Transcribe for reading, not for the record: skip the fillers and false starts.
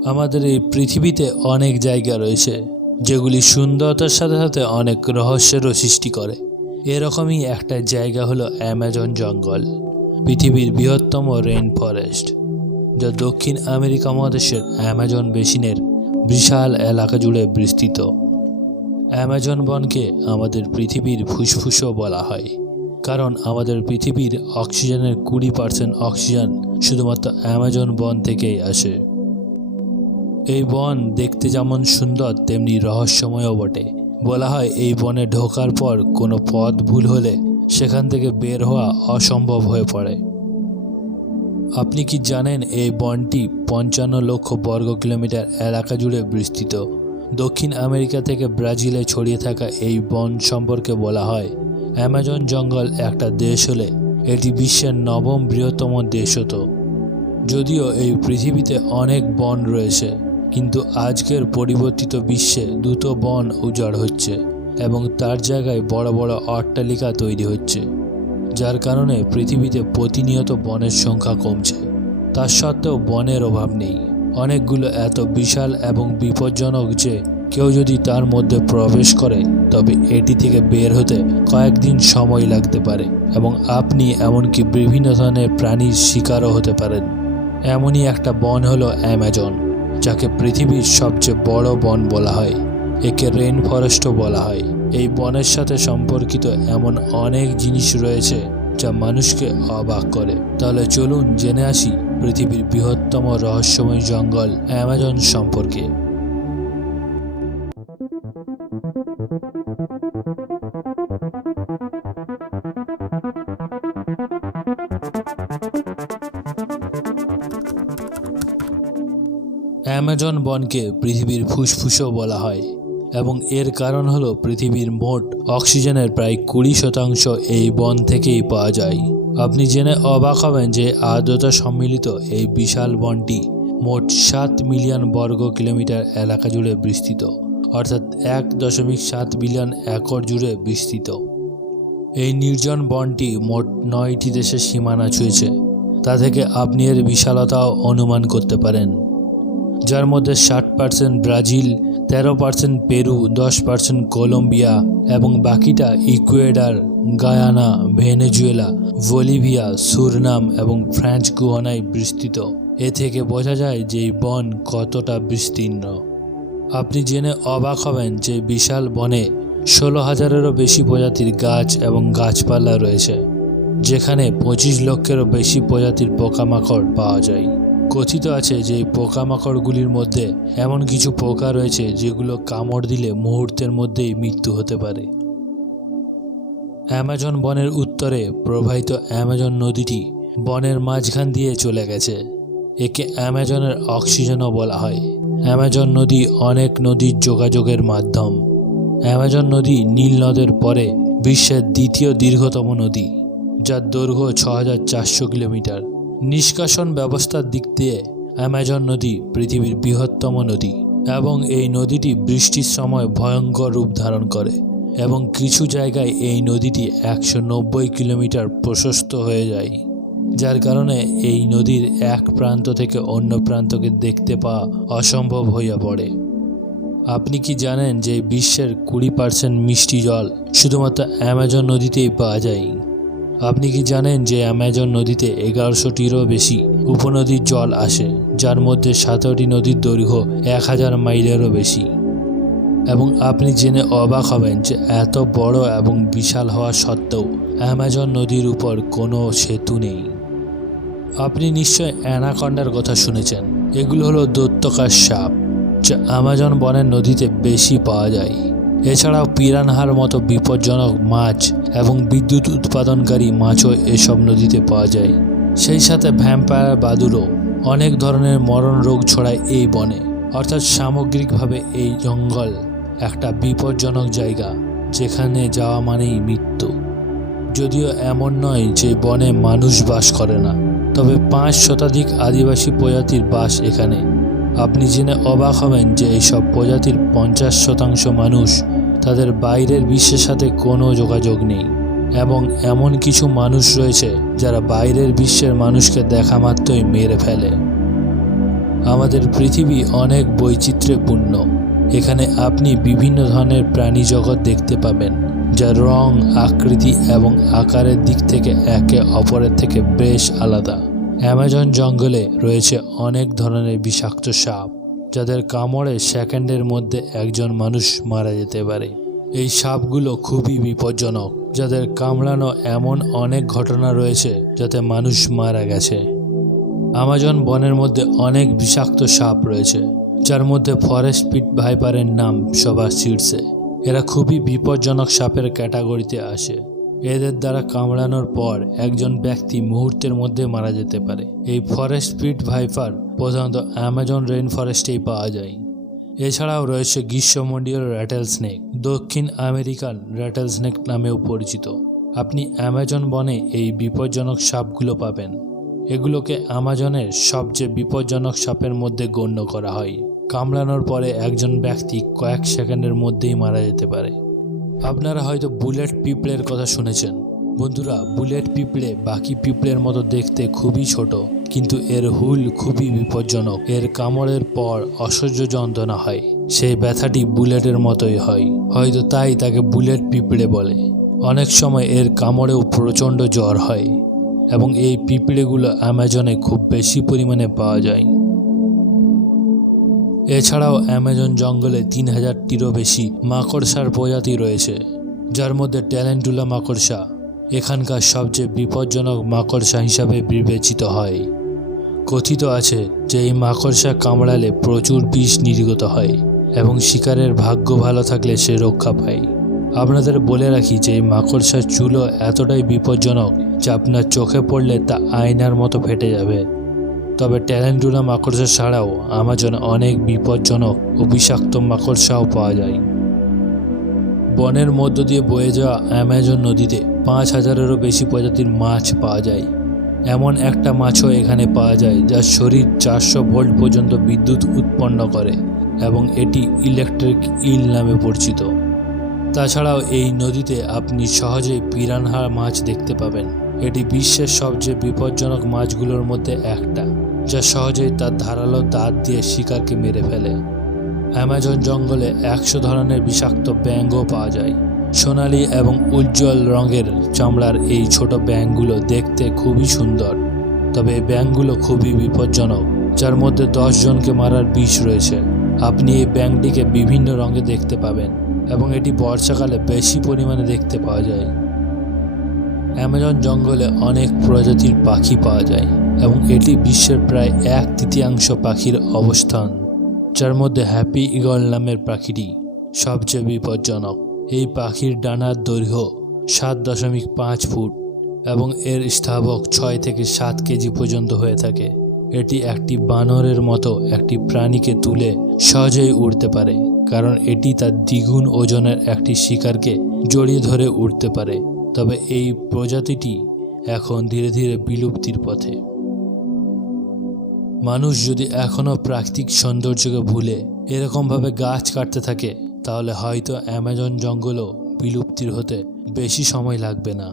আমাদের এই পৃথিবীতে অনেক জায়গা রয়েছে যেগুলি সুন্দরতার সাথে সাথে অনেক রহস্যেরও সৃষ্টি করে। এরকমই একটা জায়গা হলো অ্যামাজন জঙ্গল, পৃথিবীর বৃহত্তম রেইন ফরেস্ট, যা দক্ষিণ আমেরিকা মহাদেশের অ্যামাজন বেসিনের বিশাল এলাকা জুড়ে বিস্তৃত। অ্যামাজন বনকে আমাদের পৃথিবীর ফুসফুসও বলা হয়, কারণ আমাদের পৃথিবীর অক্সিজেনের 20% অক্সিজেন শুধুমাত্র অ্যামাজন বন থেকেই আসে। এই বন দেখতে যেমন সুন্দর তেমনি রহস্যময়ও বটে। বলা হয় এই বনে ঢোকার পর কোনো পথ ভুল হলে সেখান থেকে বের হওয়া অসম্ভব হয়ে পড়ে। আপনি কি জানেন এই বনটি 55 লক্ষ বর্গ কিলোমিটার এলাকা জুড়ে বিস্তৃত। দক্ষিণ আমেরিকা থেকে ব্রাজিলে ছড়িয়ে থাকা এই বন সম্পর্কে বলা হয় অ্যামাজন জঙ্গল একটা দেশ হলে এটি বিশ্বের 9ম বৃহত্তম দেশ হতো। যদিও এই পৃথিবীতে অনেক বন রয়েছে, কিন্তু আজকের পরিবর্তিত বিশ্বে দ্রুত বন উজাড় হচ্ছে এবং তার জায়গায় বড় বড় অট্টালিকা তৈরি হচ্ছে, যার কারণে পৃথিবীতে প্রতিনিয়ত বনের সংখ্যা কমছে। তা সত্ত্বেও বনের অভাব নেই। অনেকগুলো এত বিশাল এবং বিপজ্জনক যে কেউ যদি তার মধ্যে প্রবেশ করে তবে এটি থেকে বের হতে কয়েকদিন সময় লাগতে পারে এবং আপনি এমনকি বিভিন্ন ধরনের প্রাণীর শিকারও হতে পারেন। এমনই একটা বন হলো অ্যামাজন, যাকে পৃথিবীর সবচেয়ে বড় বন বলা হয়। একে রেইন ফরেস্টও বলা হয়। এই বনের সাথে সম্পর্কিত এমন অনেক জিনিস রয়েছে যা মানুষকে অবাক করে। তাহলে চলুন জেনে আসি পৃথিবীর বৃহত্তম রহস্যময় জঙ্গল অ্যামাজন সম্পর্কে। অ্যামাজন বনকে পৃথিবীর ফুসফুসও বলা হয় এবং এর কারণ হলো পৃথিবীর মোট অক্সিজেনের প্রায় 20% এই বন থেকেই পাওয়া যায়। আপনি জেনে অবাক হবেন যে আর্দ্রতা সম্মিলিত এই বিশাল বনটি মোট 7 মিলিয়ন বর্গ কিলোমিটার এলাকা জুড়ে বিস্তৃত, অর্থাৎ 1.7 বিলিয়ন একর জুড়ে বিস্তৃত। এই নির্জন বনটি মোট 9টি দেশের সীমানা ছুঁয়েছে। তা থেকে আপনি এর বিশালতাও অনুমান করতে পারেন, যার মধ্যে 60% ব্রাজিল, 13% পেরু, 10% কলম্বিয়া এবং বাকিটা ইকুয়েডর, গায়ানা, ভেনেজুয়েলা, বলিভিয়া, সুরনাম এবং ফ্রেঞ্চ গুয়ানায় বিস্তৃত। এ থেকে বোঝা যায় যে এই বন কতটা বিস্তীর্ণ। আপনি জেনে অবাক হবেন যে বিশাল বনে 16,000-এরও বেশি প্রজাতির গাছ এবং গাছপালা রয়েছে, যেখানে 25 লক্ষেরও বেশি প্রজাতির পোকামাকড় পাওয়া যায়। কথিত আছে যে এই পোকামাকড়গুলির মধ্যে এমন কিছু পোকা রয়েছে যেগুলো কামড় দিলে মুহূর্তের মধ্যেই মৃত্যু হতে পারে। অ্যামাজন বনের উত্তরে প্রবাহিত অ্যামাজন নদীটি বনের মাঝখান দিয়ে চলে গেছে। একে অ্যামাজনের অক্সিজেনও বলা হয়। অ্যামাজন নদী অনেক নদীর যোগাযোগের মাধ্যম। অ্যামাজন নদী নীল নদের পরে বিশ্বের দ্বিতীয় দীর্ঘতম নদী, যার দৈর্ঘ্য 6400 কিলোমিটার। নিষ্কাশন ব্যবস্থার দিক দিয়ে অ্যামাজন নদী পৃথিবীর বৃহত্তম নদী এবং এই নদীটি বৃষ্টির সময় ভয়ঙ্কর রূপ ধারণ করে এবং কিছু জায়গায় এই নদীটি 190 কিলোমিটার প্রশস্ত হয়ে যায়, যার কারণে এই নদীর এক প্রান্ত থেকে অন্য প্রান্তকে দেখতে পাওয়া অসম্ভব হইয়া পড়ে। আপনি কি জানেন যে বিশ্বের 20% মিষ্টি জল শুধুমাত্র অ্যামাজন নদীতেই পাওয়া যায়? আপনি কি জানেন যে অ্যামাজন নদীতে 1100টিরও বেশি উপনদীর জল আসে, যার মধ্যে 17টি নদীর দৈর্ঘ্য 1000 মাইলেরও বেশি? এবং আপনি জেনে অবাক হবেন যে এত বড় এবং বিশাল হওয়া সত্ত্বেও অ্যামাজন নদীর উপর কোনো সেতু নেই। আপনি নিশ্চয় অ্যানাকন্ডার কথা শুনেছেন। এগুলো হলো দৈত্যকার সাপ, যা অ্যামাজন বনের নদীতে বেশি পাওয়া যায়। এছাড়াও পিরানহার মতো বিপজ্জনক মাছ এবং বিদ্যুৎ উৎপাদনকারী মাছও এসব নদীতে পাওয়া যায়। সেই সাথে ভ্যাম্পায়ার বাদুড়ও। অনেক ধরনের মরণ রোগ ছড়ায় এই বনে। অর্থাৎ সামগ্রিকভাবে এই জঙ্গল একটা বিপজ্জনক জায়গা, যেখানে যাওয়া মানেই মৃত্যু। যদিও এমন নয় যে বনে মানুষ বাস করে না, তবে 5 শতাধিক আদিবাসী প্রজাতির বাস এখানে। আপনি জেনে অবাক হবেন যে এইসব প্রজাতির 50% মানুষ তাদের বাইরের বিশ্বের সাথে কোনো যোগাযোগ নেই এবং এমন কিছু মানুষ রয়েছে যারা বাইরের বিশ্বের মানুষকে দেখা মাত্রই মেরে ফেলে। আমাদের পৃথিবী অনেক বৈচিত্র্যপূর্ণ। এখানে আপনি বিভিন্ন ধরনের প্রাণী জগৎ দেখতে পাবেন, যার রং, আকৃতি এবং আকারের দিক থেকে একে অপরের থেকে বেশ আলাদা। অ্যামাজন জঙ্গলে রয়েছে অনেক ধরনের বিষাক্ত সাপ, যাদের কামড়ে সেকেন্ডের মধ্যে একজন মানুষ মারা যেতে পারে। এই সাপগুলো খুবই বিপজ্জনক, যাদের কামড়ানো এমন অনেক ঘটনা রয়েছে যাতে মানুষ মারা গেছে। আমাজন বনের মধ্যে অনেক বিষাক্ত সাপ রয়েছে, যার মধ্যে ফরেস্ট পিট ভাইপারের নাম সবার শীর্ষে। এরা খুবই বিপজ্জনক সাপের ক্যাটাগরিতে আসে। এদের দ্বারা কামড়ানোর পর একজন ব্যক্তি মুহূর্তের মধ্যে মারা যেতে পারে। এই ফরেস্ট পিট ভাইপার প্রধানত অ্যামাজন রেইন ফরেস্টেই পাওয়া যায়। এছাড়াও রয়েছে গ্রীষ্মমণ্ডলীয় র্যাটেল স্নেক, দক্ষিণ আমেরিকান র্যাটেল স্নেক নামেও পরিচিত। আপনি অ্যামাজন বনে এই বিপজ্জনক সাপগুলো পাবেন। এগুলোকে আমাজনের সবচেয়ে বিপজ্জনক সাপের মধ্যে গণ্য করা হয়। কামড়ানোর পরে একজন ব্যক্তি কয়েক সেকেন্ডের মধ্যেই মারা যেতে পারে। আপনারা হয়তো বুলেট পিঁপড়ের কথা শুনেছেন। বন্ধুরা, বুলেট পিঁপড়ে বাকি পিঁপড়ের মতো দেখতে খুবই ছোট, কিন্তু এর হুল খুবই বিপজ্জনক। এর কামড়ের পর অসহ্য যন্ত্রণা হয়, সেই ব্যথাটি বুলেটের মতোই হয়, হয়তো তাই তাকে বুলেট পিঁপড়ে বলে। অনেক সময় এর কামড়েও প্রচণ্ড জ্বর হয় এবং এই পিঁপড়েগুলো অ্যামাজনে খুব বেশি পরিমাণে পাওয়া যায়। এছাড়াও অ্যামাজন জঙ্গলে 3000টিরও বেশি মাকড়সার প্রজাতি রয়েছে, যার মধ্যে ট্যালেন্টুলা মাকড়সা এখানকার সবচেয়ে বিপজ্জনক মাকড়সা হিসাবে বিবেচিত হয়। কথিত আছে যে এই মাকড়সা কামড়ালে প্রচুর বিষ নির্গত হয় এবং শিকারের ভাগ্য ভালো থাকলে সে রক্ষা পায়। আপনাদের বলে রাখি যে এই মাকড়সার চুলও এতটাই বিপজ্জনক যে আপনার চোখে পড়লে তা আয়নার মতো ফেটে যাবে। তবে ট্যালেন্টুলা মাকড়সা ছাড়াও আমাজনে অনেক বিপজ্জনক ও বিষাক্ত মাকড়সাও পাওয়া যায়। বনের মধ্য দিয়ে বয়ে যাওয়া অ্যামাজন নদীতে 5000-এরও বেশি প্রজাতির মাছ পাওয়া যায়। এমন একটা মাছও এখানে পাওয়া যায় যার শরীর 400 ভোল্ট পর্যন্ত বিদ্যুৎ উৎপন্ন করে এবং এটি ইলেকট্রিক ইল নামে পরিচিত। তাছাড়াও এই নদীতে আপনি সহজেই পিরানহা মাছ দেখতে পাবেন। এটি বিশ্বের সবচেয়ে বিপজ্জনক মাছগুলোর মধ্যে একটা, যা সহজেই তার ধারালো দাঁত দিয়ে শিকারকে মেরে ফেলে। অ্যামাজন জঙ্গলে 100 ধরনের বিষাক্ত ব্যাঙও পাওয়া যায়। সোনালি এবং উজ্জ্বল রঙের চামড়ার এই ছোট ব্যাঙগুলো দেখতে খুবই সুন্দর, তবে এই ব্যাঙগুলো খুবই বিপজ্জনক, যার মধ্যে 10 জনকে মারার বিষ রয়েছে। আপনি এই ব্যাঙটিকে বিভিন্ন রঙে দেখতে পাবেন এবং এটি বর্ষাকালে বেশি পরিমাণে দেখতে পাওয়া যায়। অ্যামাজন জঙ্গলে অনেক প্রজাতির পাখি পাওয়া যায় এবং এটি বিশ্বের প্রায় 1/3 পাখির অবস্থান, যার মধ্যে হ্যাপি ঈগল নামের পাখিটি সবচেয়ে বিপজ্জনক। এই পাখির ডানার দৈর্ঘ্য 7.5 ফুট এবং এর স্থাবক 6 থেকে 7 কেজি পর্যন্ত হয়ে থাকে। এটি একটি বানরের মতো একটি প্রাণীকে তুলে সহজেই উড়তে পারে, কারণ এটি তার দ্বিগুণ ওজনের একটি শিকারকে জড়িয়ে ধরে উড়তে পারে। তবে এই প্রজাতিটি এখন ধীরে ধীরে বিলুপ্তির পথে। মানুষ যদি এখনও প্রাকৃতিক সৌন্দর্যকে ভুলে এরকমভাবে গাছ কাটতে থাকে, তাহলে হয়তো অ্যামাজন জঙ্গলও বিলুপ্তির হতে বেশি সময় লাগবে না।